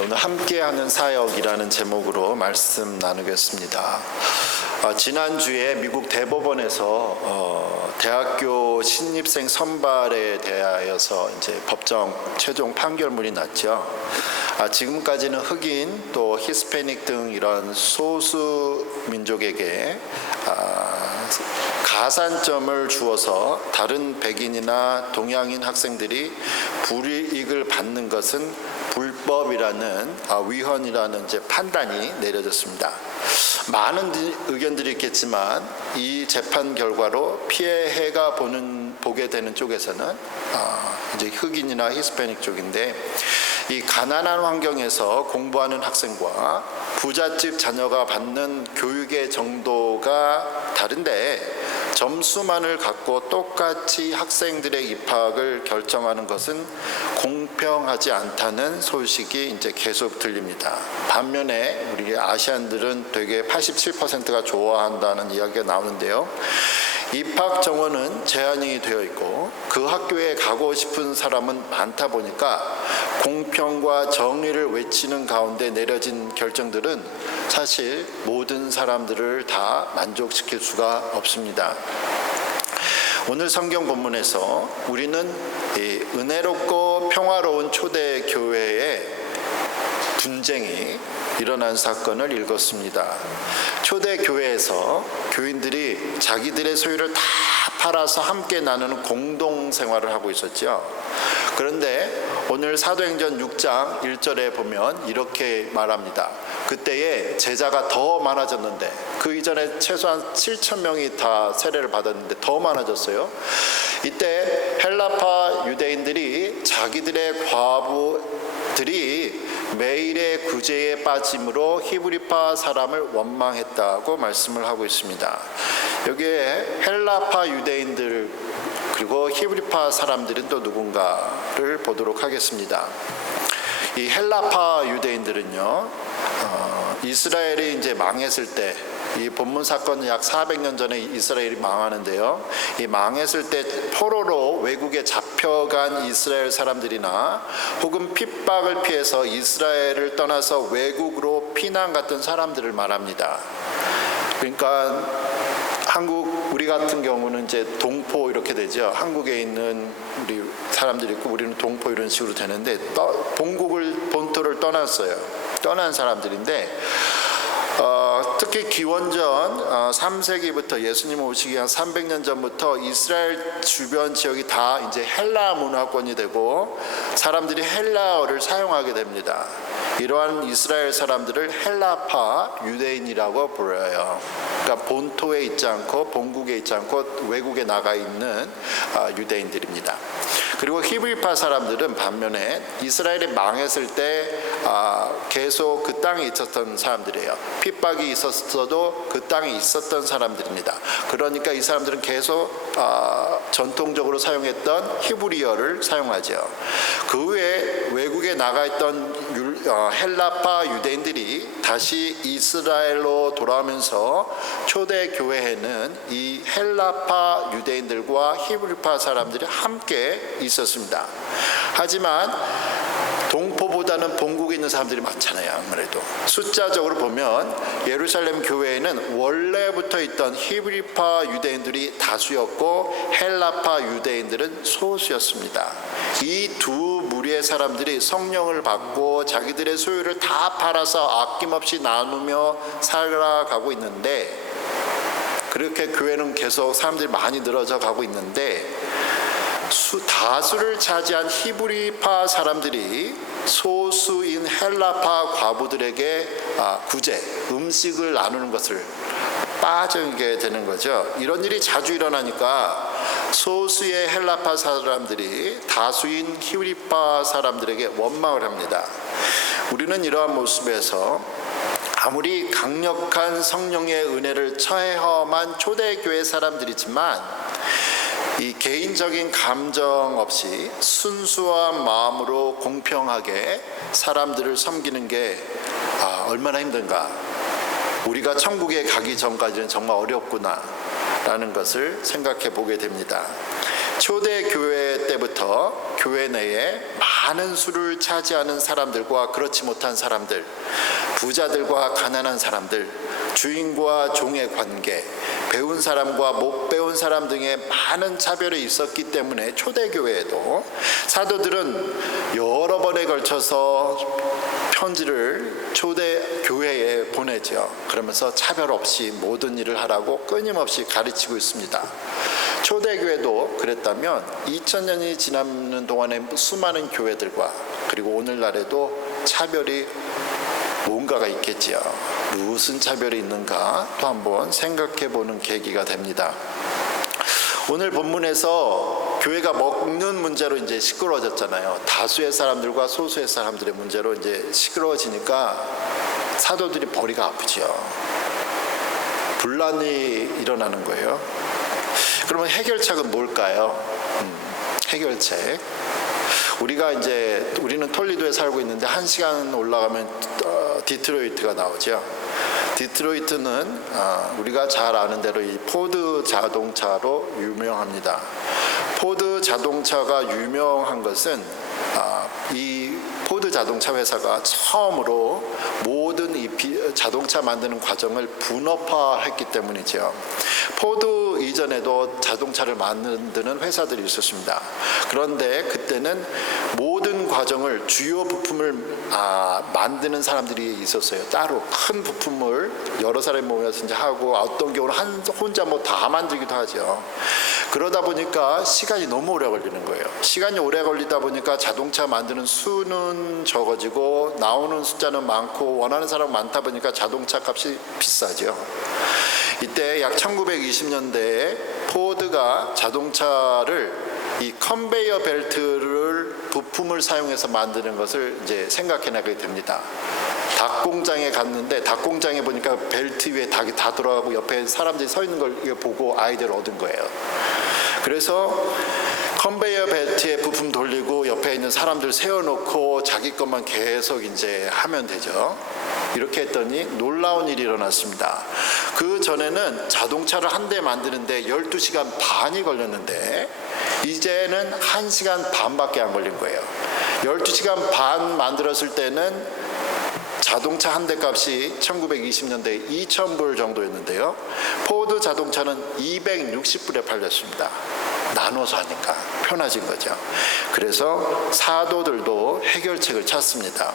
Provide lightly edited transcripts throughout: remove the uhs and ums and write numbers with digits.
오늘 함께하는 사역이라는 제목으로 말씀 나누겠습니다. 지난주에 미국 대법원에서 대학교 신입생 선발에 대하여서 이제 법정 최종 판결문이 났죠. 지금까지는 흑인 또 히스패닉 등 이런 소수 민족에게 가산점을 주어서 다른 백인이나 동양인 학생들이 불이익을 받는 것은 불법이라는 위헌이라는 이제 판단이 내려졌습니다. 많은 의견들이 있겠지만 이 재판 결과로 피해가 보게 되는 쪽에서는 이제 흑인이나 히스패닉 쪽인데, 이 가난한 환경에서 공부하는 학생과 부잣집 자녀가 받는 교육의 정도가 다른데 점수만을 갖고 똑같이 학생들의 입학을 결정하는 것은 공평하지 않다는 소식이 이제 계속 들립니다. 반면에 우리 아시안들은 되게 87%가 좋아한다는 이야기가 나오는데요. 입학 정원은 제한이 되어 있고 그 학교에 가고 싶은 사람은 많다 보니까 공평과 정의를 외치는 가운데 내려진 결정들은 사실 모든 사람들을 다 만족시킬 수가 없습니다. 오늘 성경 본문에서 우리는 이 은혜롭고 평화로운 초대 교회의 분쟁이 일어난 사건을 읽었습니다. 초대 교회에서 교인들이 자기들의 소유를 다 팔아서 함께 나누는 공동 생활을 하고 있었죠. 그런데 오늘 사도행전 6장 1절에 보면 이렇게 말합니다. 그때에 제자가 더 많아졌는데, 그 이전에 최소한 7,000명이 다 세례를 받았는데 더 많아졌어요. 이때 헬라파 유대인들이 자기들의 과부들이 매일의 구제에 빠짐으로 히브리파 사람을 원망했다고 말씀을 하고 있습니다. 여기에 헬라파 유대인들 그리고 히브리파 사람들은 또 누군가를 보도록 하겠습니다. 이 헬라파 유대인들은요, 이스라엘이 이제 망했을 때, 이 본문 사건은 약 400년 전에 이스라엘이 망하는데요. 이 망했을 때 포로로 외국에 잡혀간 이스라엘 사람들이나 혹은 핍박을 피해서 이스라엘을 떠나서 외국으로 피난 갔던 사람들을 말합니다. 그러니까 우리 같은 경우는 이제 동포 이렇게 되죠. 한국에 있는 우리 사람들이 있고 우리는 동포 이런 식으로 되는데, 본토를 떠난 사람들인데, 특히 기원전 3세기부터 예수님 오시기 한 300년 전부터 이스라엘 주변 지역이 다 이제 헬라 문화권이 되고 사람들이 헬라어를 사용하게 됩니다. 이러한 이스라엘 사람들을 헬라파 유대인이라고 불러요. 그러니까 본토에 있지 않고 본국에 있지 않고 외국에 나가 있는 유대인들입니다. 그리고 히브리파 사람들은 반면에 이스라엘이 망했을 때 계속 그 땅에 있었던 사람들이에요. 핍박이 있었어도 그 땅에 있었던 사람들입니다. 그러니까 이 사람들은 계속 전통적으로 사용했던 히브리어를 사용하죠. 그 외에 외국에 나가 있던 헬라파 유대인들이 다시 이스라엘로 돌아오면서 초대 교회에는 이 헬라파 유대인들과 히브리파 사람들이 함께 있었습니다. 하지만 동포보다는 본국에 있는 사람들이 많잖아요. 아무래도 숫자적으로 보면 예루살렘 교회에는 원래부터 있던 히브리파 유대인들이 다수였고 헬라파 유대인들은 소수였습니다. 이 두 무리의 사람들이 성령을 받고 자기들의 소유를 다 팔아서 아낌없이 나누며 살아가고 있는데, 그렇게 교회는 계속 사람들이 많이 늘어져 가고 있는데, 다수를 차지한 히브리파 사람들이 소수인 헬라파 과부들에게 음식을 나누는 것을 빠지게 되는 거죠. 이런 일이 자주 일어나니까 소수의 헬라파 사람들이 다수인 히브리파 사람들에게 원망을 합니다. 우리는 이러한 모습에서 아무리 강력한 성령의 은혜를 체험한 초대교회 사람들이지만 이 개인적인 감정 없이 순수한 마음으로 공평하게 사람들을 섬기는 게 얼마나 힘든가. 우리가 천국에 가기 전까지는 정말 어렵구나 라는 것을 생각해 보게 됩니다. 초대교회 때부터 교회 내에 많은 수를 차지하는 사람들과 그렇지 못한 사람들, 부자들과 가난한 사람들, 주인과 종의 관계, 배운 사람과 못 배운 사람 등의 많은 차별이 있었기 때문에 초대교회에도 사도들은 여러 번에 걸쳐서 편지를 초대교회에 보내죠. 그러면서 차별 없이 모든 일을 하라고 끊임없이 가르치고 있습니다. 초대교회도 그랬다면 2000년이 지나는 동안에 수많은 교회들과 그리고 오늘날에도 차별이 뭔가가 있겠지요. 무슨 차별이 있는가 또 한번 생각해 보는 계기가 됩니다. 오늘 본문에서 교회가 먹는 문제로 이제 시끄러워졌잖아요. 다수의 사람들과 소수의 사람들의 문제로 이제 시끄러워지니까 사도들이 머리가 아프죠. 분란이 일어나는 거예요. 그러면 해결책은 뭘까요? 해결책. 우리는 톨리도에 살고 있는데 1시간 올라가면 디트로이트가 나오죠. 디트로이트는 우리가 잘 아는 대로 이 포드 자동차로 유명합니다. 포드 자동차가 유명한 것은 이 포드 자동차 회사가 처음으로 모든 이 자동차 만드는 과정을 분업화했기 때문이죠. 포드 이전에도 자동차를 만드는 회사들이 있었습니다. 그런데 그때는 모든 과정을 주요 부품을 만드는 사람들이 있었어요. 따로 큰 부품을 여러 사람이 모여서 이제 하고 어떤 경우는 혼자 뭐 다 만들기도 하죠. 그러다 보니까 시간이 너무 오래 걸리는 거예요. 시간이 오래 걸리다 보니까 자동차 만드는 수는 적어지고 나오는 숫자는 많고 원하는 사람 많다 보니까 자동차 값이 비싸죠. 이때 약 1920년대에 포드가 자동차를 이 컨베이어 벨트를 부품을 사용해서 만드는 것을 이제 생각해내게 됩니다. 닭 공장에 갔는데 닭 공장에 보니까 벨트 위에 닭이 다 돌아가고 옆에 사람들이 서 있는 걸 보고 아이디어를 얻은 거예요. 그래서 컨베이어 벨트에 부품 돌리고 옆에 있는 사람들 세워놓고 자기 것만 계속 이제 하면 되죠. 이렇게 했더니 놀라운 일이 일어났습니다. 그 전에는 자동차를 한 대 만드는데 12시간 반이 걸렸는데 이제는 1시간 반밖에 안 걸린 거예요. 12시간 반 만들었을 때는 자동차 한 대 값이 1920년대에 2,000불 정도였는데요. 포드 자동차는 260불에 팔렸습니다. 나눠서 하니까 편해진 거죠. 그래서 사도들도 해결책을 찾습니다.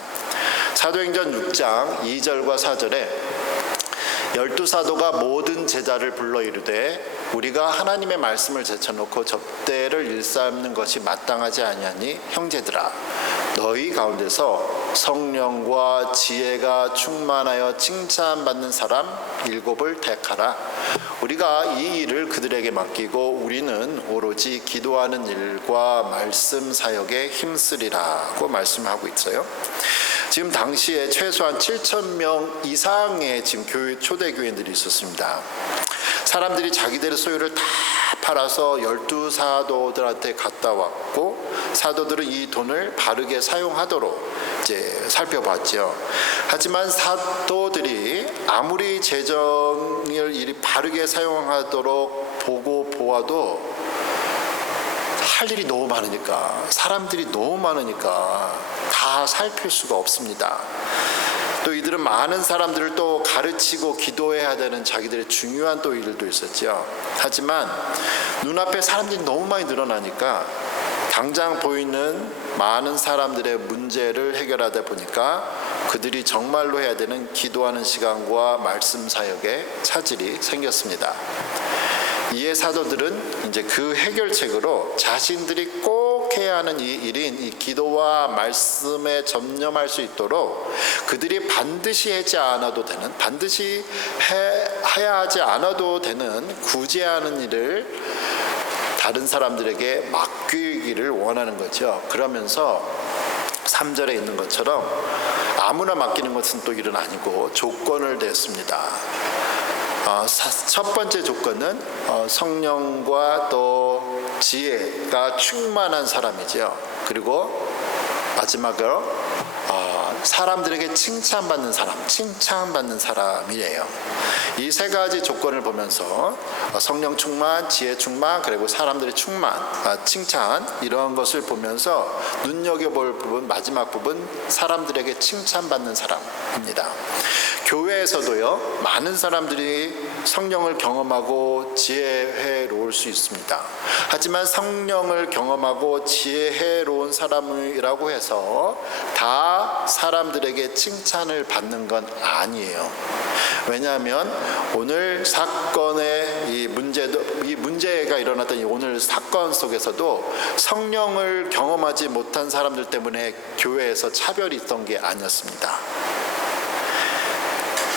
사도행전 6장 2절과 4절에 12사도가 모든 제자를 불러 이르되 우리가 하나님의 말씀을 제쳐놓고 접대를 일삼는 것이 마땅하지 아니하니 형제들아 너희 가운데서 성령과 지혜가 충만하여 칭찬받는 사람 7을 택하라. 우리가 이 일을 그들에게 맡기고 우리는 오로지 기도하는 일과 말씀 사역에 힘쓰리라고 말씀하고 있어요. 지금 당시에 최소한 7,000명 이상의 지금 초대교회들이 있었습니다. 사람들이 자기들의 소유를 다 팔아서 12사도들한테 갔다 왔고 사도들은 이 돈을 바르게 사용하도록 이제 살펴봤죠. 하지만 사도들이 아무리 재정을 일이 바르게 사용하도록 보고 보아도 할 일이 너무 많으니까 사람들이 너무 많으니까 다 살필 수가 없습니다. 또 이들은 많은 사람들을 또 가르치고 기도해야 되는 자기들의 중요한 또 일도 있었죠. 하지만 눈앞에 사람들이 너무 많이 늘어나니까 당장 보이는 많은 사람들의 문제를 해결하다 보니까 그들이 정말로 해야 되는 기도하는 시간과 말씀 사역에 차질이 생겼습니다. 이에 사도들은 이제 그 해결책으로 자신들이 꼭 해야 하는 이 일인 이 기도와 말씀에 전념할 수 있도록 그들이 반드시 하지 않아도 되는 반드시 해야 하지 않아도 되는 굳이 하는 일을 다른 사람들에게 맡기기를 원하는 거죠. 그러면서 3절에 있는 것처럼 아무나 맡기는 것은 또 일은 아니고 조건을 냈습니다. 첫 번째 조건은 성령과 또 지혜가 충만한 사람이죠. 그리고 마지막으로 사람들에게 칭찬받는 사람이에요. 이 세 가지 조건을 보면서 성령 충만, 지혜 충만, 그리고 사람들의 칭찬 이런 것을 보면서 눈여겨볼 부분, 마지막 부분, 사람들에게 칭찬받는 사람입니다. 교회에서도요, 많은 사람들이 성령을 경험하고 지혜로울 수 있습니다. 하지만 성령을 경험하고 지혜로운 사람이라고 해서 다 사람들에게 칭찬을 받는 건 아니에요. 왜냐하면 오늘 사건의 이 문제가 일어났던 이 오늘 사건 속에서도 성령을 경험하지 못한 사람들 때문에 교회에서 차별이 있던 게 아니었습니다.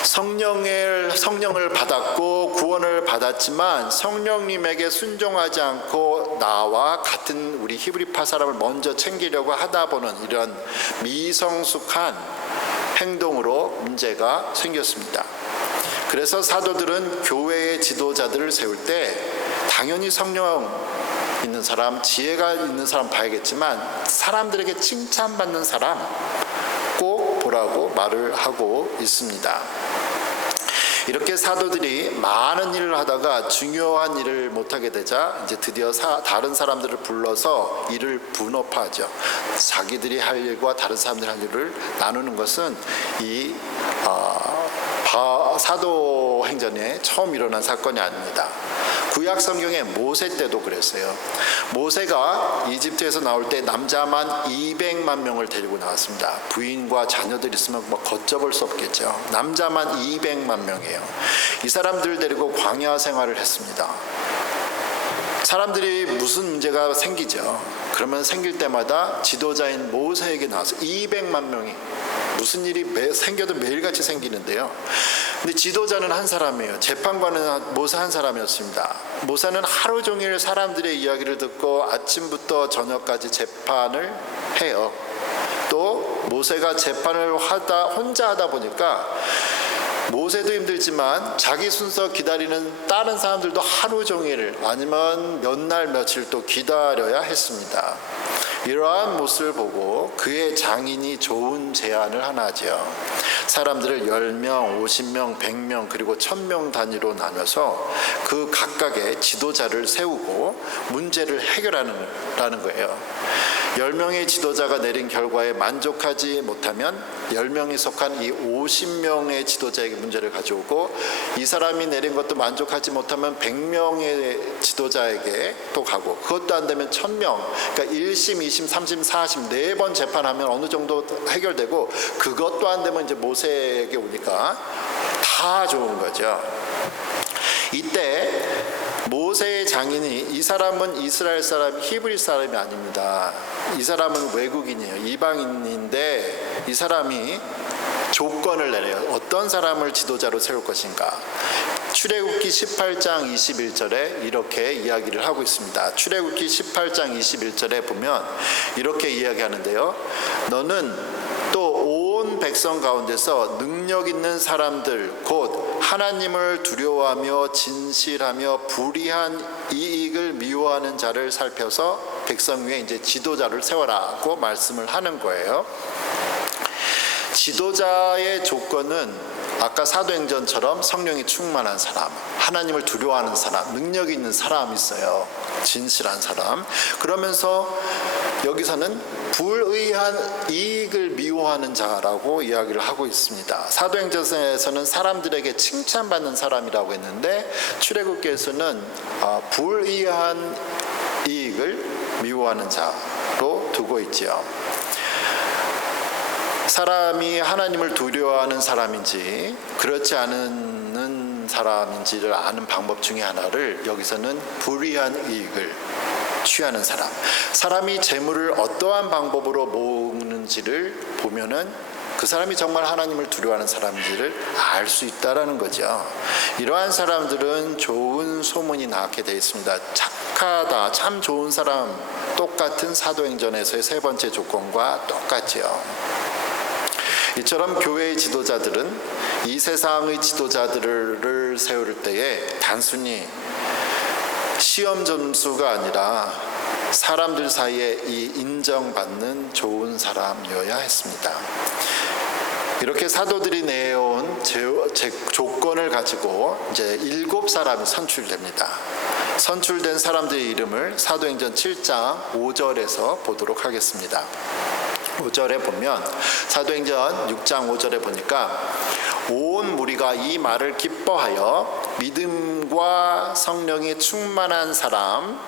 성령을 받았고 구원을 받았지만 성령님에게 순종하지 않고 나와 같은 우리 히브리파 사람을 먼저 챙기려고 하다 보는 이런 미성숙한 행동으로 문제가 생겼습니다. 그래서 사도들은 교회의 지도자들을 세울 때 당연히 성령 있는 사람, 지혜가 있는 사람 봐야겠지만 사람들에게 칭찬받는 사람 꼭 보라고 말을 하고 있습니다. 이렇게 사도들이 많은 일을 하다가 중요한 일을 못하게 되자 이제 드디어 다른 사람들을 불러서 일을 분업하죠. 자기들이 할 일과 다른 사람들이 할 일을 나누는 것은 이 사도행전에 처음 일어난 사건이 아닙니다. 구약 성경의 모세 때도 그랬어요. 모세가 이집트에서 나올 때 남자만 200만 명을 데리고 나왔습니다. 부인과 자녀들 있으면 뭐 걷잡을 수 없겠죠. 남자만 200만 명이에요. 이 사람들 데리고 광야 생활을 했습니다. 사람들이 무슨 문제가 생기죠. 그러면 생길 때마다 지도자인 모세에게 나와서 200만 명이 무슨 일이 생겨도 매일같이 생기는데요. 근데 지도자는 한 사람이에요. 재판관은 모세 한 사람이었습니다. 모세는 하루 종일 사람들의 이야기를 듣고 아침부터 저녁까지 재판을 해요. 또 모세가 재판을 혼자 하다 보니까 모세도 힘들지만 자기 순서 기다리는 다른 사람들도 하루 종일 아니면 몇 날 며칠 또 기다려야 했습니다. 이러한 모습을 보고 그의 장인이 좋은 제안을 하나 하죠. 사람들을 10명, 50명, 100명 그리고 1000명 단위로 나눠서 그 각각의 지도자를 세우고 문제를 해결하는 거예요. 10명의 지도자가 내린 결과에 만족하지 못하면 10명이 속한 이 50명의 지도자에게 문제를 가져오고 이 사람이 내린 것도 만족하지 못하면 100명의 지도자에게 또 가고 그것도 안 되면 1000명, 그러니까 1심, 2심, 3심, 4심 4번 재판하면 어느 정도 해결되고 그것도 안 되면 이제 모세에게 오니까 다 좋은 거죠. 이때 모세의 장인이 이 사람은 이스라엘 사람, 히브리 사람이 아닙니다. 이 사람은 외국인이에요. 이방인인데 이 사람이 조건을 내려요. 어떤 사람을 지도자로 세울 것인가. 출애굽기 18장 21절에 이렇게 이야기를 하고 있습니다. 출애굽기 18장 21절에 보면 이렇게 이야기하는데요. 너는 또 온 백성 가운데서 능력 있는 사람들 곧 하나님을 두려워하며 진실하며 불의한 이익을 미워하는 자를 살펴서 백성 위에 이제 지도자를 세워라고 말씀을 하는 거예요. 지도자의 조건은 아까 사도행전처럼 성령이 충만한 사람, 하나님을 두려워하는 사람, 능력이 있는 사람이 있어요. 진실한 사람. 그러면서 여기서는 불의한 이익을 미워하는 자라고 이야기를 하고 있습니다. 사도행전에서는 사람들에게 칭찬받는 사람이라고 했는데 출애굽기에서는 불의한 이익을 미워하는 자로 두고 있지요. 사람이 하나님을 두려워하는 사람인지 그렇지 않은 사람인지를 아는 방법 중에 하나를 여기서는 불의한 이익을 취하는 사람이 재물을 어떠한 방법으로 모으는지를 보면은 그 사람이 정말 하나님을 두려워하는 사람인지를 알 수 있다라는 거죠. 이러한 사람들은 좋은 소문이 나게 되어 있습니다. 착하다, 참 좋은 사람, 똑같은 사도행전에서의 세 번째 조건과 똑같지요. 이처럼 교회의 지도자들은 이 세상의 지도자들을 세울 때에 단순히 시험 점수가 아니라 사람들 사이에 이 인정받는 좋은 사람이어야 했습니다. 이렇게 사도들이 내온 조건을 가지고 이제 7사람이 선출됩니다. 선출된 사람들의 이름을 사도행전 7장 5절에서 보도록 하겠습니다. 5절에 보면, 사도행전 6장 5절에 보니까 온 무리가 이 말을 기뻐하여 믿음과 성령이 충만한 사람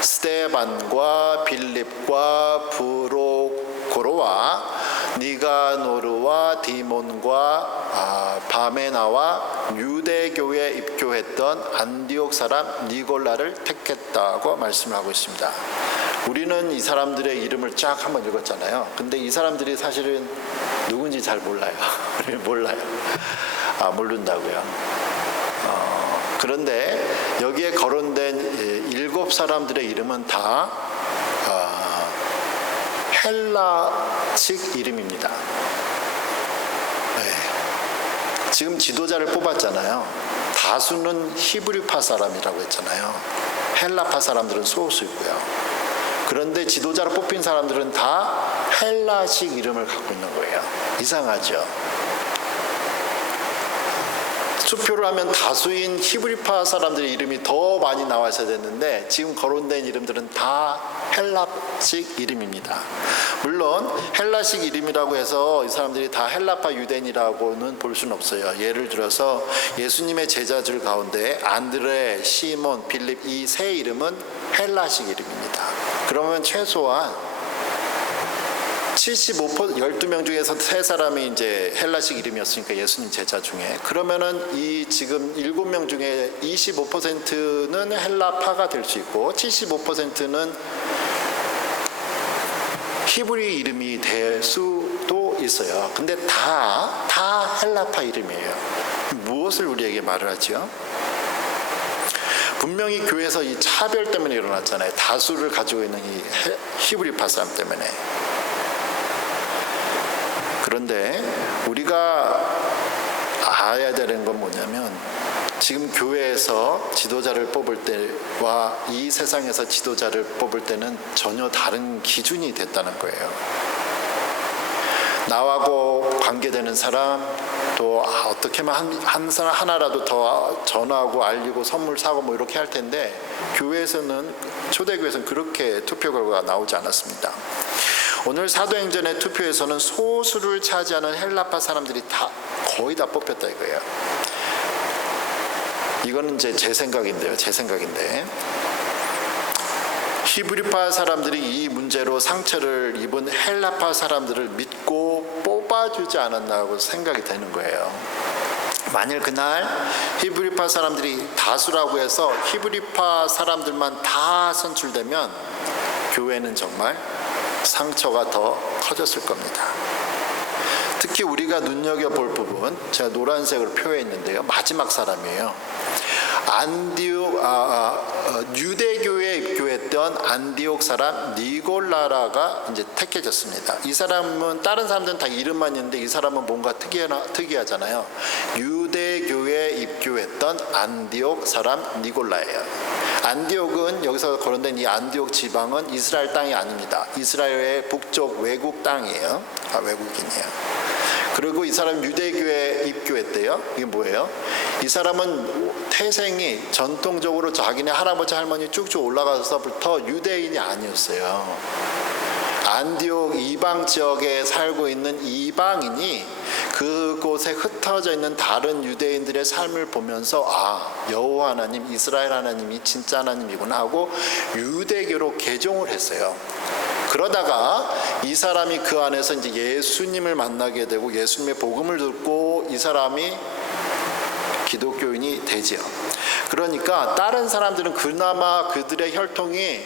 스데반과 빌립과 브로고로와 니가노르와 디몬과 바메나와 유대교에 입교했던 안디옥 사람 니골라를 택했다고 말씀을 하고 있습니다. 우리는 이 사람들의 이름을 쫙 한번 읽었잖아요. 근데 이 사람들이 사실은 누군지 잘 몰라요. 몰라요. 모른다고요. 그런데 여기에 거론된 7사람들의 이름은 다 헬라식 이름입니다. 네. 지금 지도자를 뽑았잖아요. 다수는 히브리파 사람이라고 했잖아요. 헬라파 사람들은 소수이고요. 그런데 지도자로 뽑힌 사람들은 다 헬라식 이름을 갖고 있는 거예요. 이상하죠? 투표를 하면 다수인 히브리파 사람들의 이름이 더 많이 나와야 됐는데 지금 거론된 이름들은 다 헬라식 이름입니다. 물론 헬라식 이름이라고 해서 이 사람들이 다 헬라파 유대인이라고는 볼 수는 없어요. 예를 들어서 예수님의 제자들 가운데 안드레, 시몬, 빌립 이 세 이름은 헬라식 이름입니다. 그러면 최소한 12명 중에서 3사람이 이제 헬라식 이름이었으니까 예수님 제자 중에, 그러면은 이 지금 7명 중에 25%는 헬라파가 될 수 있고 75%는 히브리 이름이 될 수도 있어요. 근데 다 헬라파 이름이에요. 무엇을 우리에게 말을 하죠? 분명히 교회에서 이 차별 때문에 일어났잖아요. 다수를 가지고 있는 이 히브리파 사람 때문에. 그런데 우리가 알아야 되는 건 뭐냐면, 지금 교회에서 지도자를 뽑을 때와 이 세상에서 지도자를 뽑을 때는 전혀 다른 기준이 됐다는 거예요. 나하고 관계되는 사람, 또 어떻게 하면 한 사람 하나라도 더 전하고 알리고 선물 사고 뭐 이렇게 할 텐데, 교회에서는, 초대교회에서는 그렇게 투표 결과가 나오지 않았습니다. 오늘 사도행전의 투표에서는 소수를 차지하는 헬라파 사람들이 거의 다 뽑혔다 이거예요. 이거는 이제 제 생각인데 히브리파 사람들이 이 문제로 상처를 입은 헬라파 사람들을 믿고 뽑아주지 않았나고 생각이 되는 거예요. 만일 그날 히브리파 사람들이 다수라고 해서 히브리파 사람들만 다 선출되면 교회는 정말 상처가 더 커졌을 겁니다. 특히 우리가 눈여겨볼 부분, 제가 노란색으로 표해있는데요, 마지막 사람이에요. 유대교에 입교했던 안디옥 사람 니골라라가 이제 택해졌습니다. 이 사람은 다른 사람들은 다 이름만 있는데 이 사람은 뭔가 특이하잖아요. 유대교에 입교했던 안디옥 사람 니골라예요. 안디옥은, 여기서 거론된 이 안디옥 지방은 이스라엘 땅이 아닙니다. 이스라엘의 북쪽 외국 땅이에요. 외국인이에요. 그리고 이 사람 유대교에 입교했대요. 이게 뭐예요? 이 사람은 태생이 전통적으로 자기네 할아버지 할머니 쭉쭉 올라가서부터 유대인이 아니었어요. 안디옥 이방 지역에 살고 있는 이방인이 그곳에 흩어져 있는 다른 유대인들의 삶을 보면서 여호와 하나님, 이스라엘 하나님이 진짜 하나님이구나 하고 유대교로 개종을 했어요. 그러다가 이 사람이 그 안에서 이제 예수님을 만나게 되고 예수님의 복음을 듣고 이 사람이 기독교인이 되지요. 그러니까 다른 사람들은 그나마 그들의 혈통이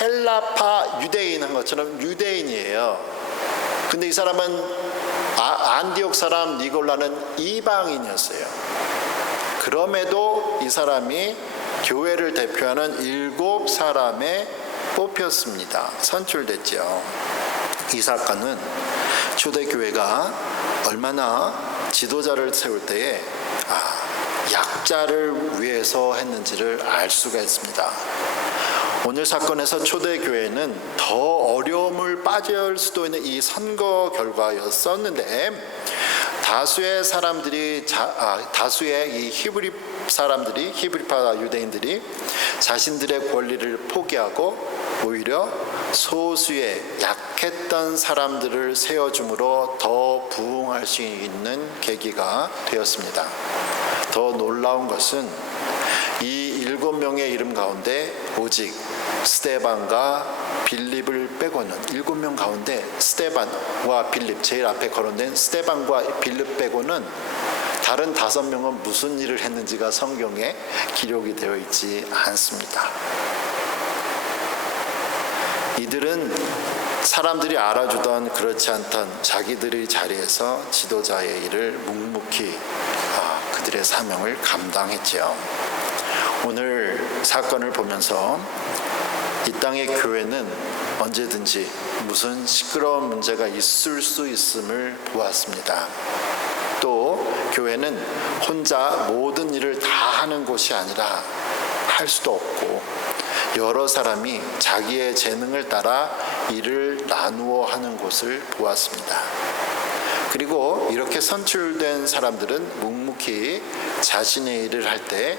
헬라파 유대인한 것처럼 유대인이에요. 근데 이 사람은 안디옥 사람 니골라는 이방인이었어요. 그럼에도 이 사람이 교회를 대표하는 7사람에 뽑혔습니다. 선출됐죠. 이 사건은 초대교회가 얼마나 지도자를 세울 때에 약자를 위해서 했는지를 알 수가 있습니다. 오늘 사건에서 초대교회는 더 어려움을 빠질 수도 있는 이 선거 결과였었는데 다수의 이 히브리파 유대인들이 자신들의 권리를 포기하고 오히려 소수의 약했던 사람들을 세워줌으로 더 부흥할 수 있는 계기가 되었습니다. 더 놀라운 것은 이 7명의 이름 가운데 오직 스데반과 빌립을 빼고는 7명 가운데 스데반과 빌립, 제일 앞에 거론된 스데반과 빌립 빼고는 다른 5명은 무슨 일을 했는지가 성경에 기록이 되어 있지 않습니다. 이들은 사람들이 알아주던 그렇지 않던 자기들의 자리에서 지도자의 일을 묵묵히 그들의 사명을 감당했지요. 오늘 사건을 보면서 이 땅의 교회는 언제든지 무슨 시끄러운 문제가 있을 수 있음을 보았습니다. 또 교회는 혼자 모든 일을 다 하는 곳이 아니라 할 수도 없고 여러 사람이 자기의 재능을 따라 일을 나누어 하는 곳을 보았습니다. 그리고 이렇게 선출된 사람들은 묵묵히 자신의 일을 할 때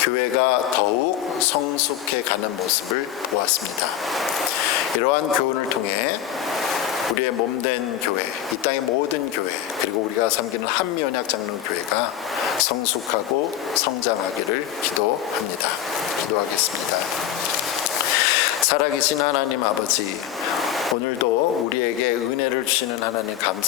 교회가 더욱 성숙해 가는 모습을 보았습니다. 이러한 교훈을 통해 우리의 몸된 교회, 이 땅의 모든 교회, 그리고 우리가 섬기는 한미언약장로교회가 성숙하고 성장하기를 기도합니다. 기도하겠습니다. 살아계신 하나님 아버지, 오늘도 우리에게 은혜를 주시는 하나님 감사합니다.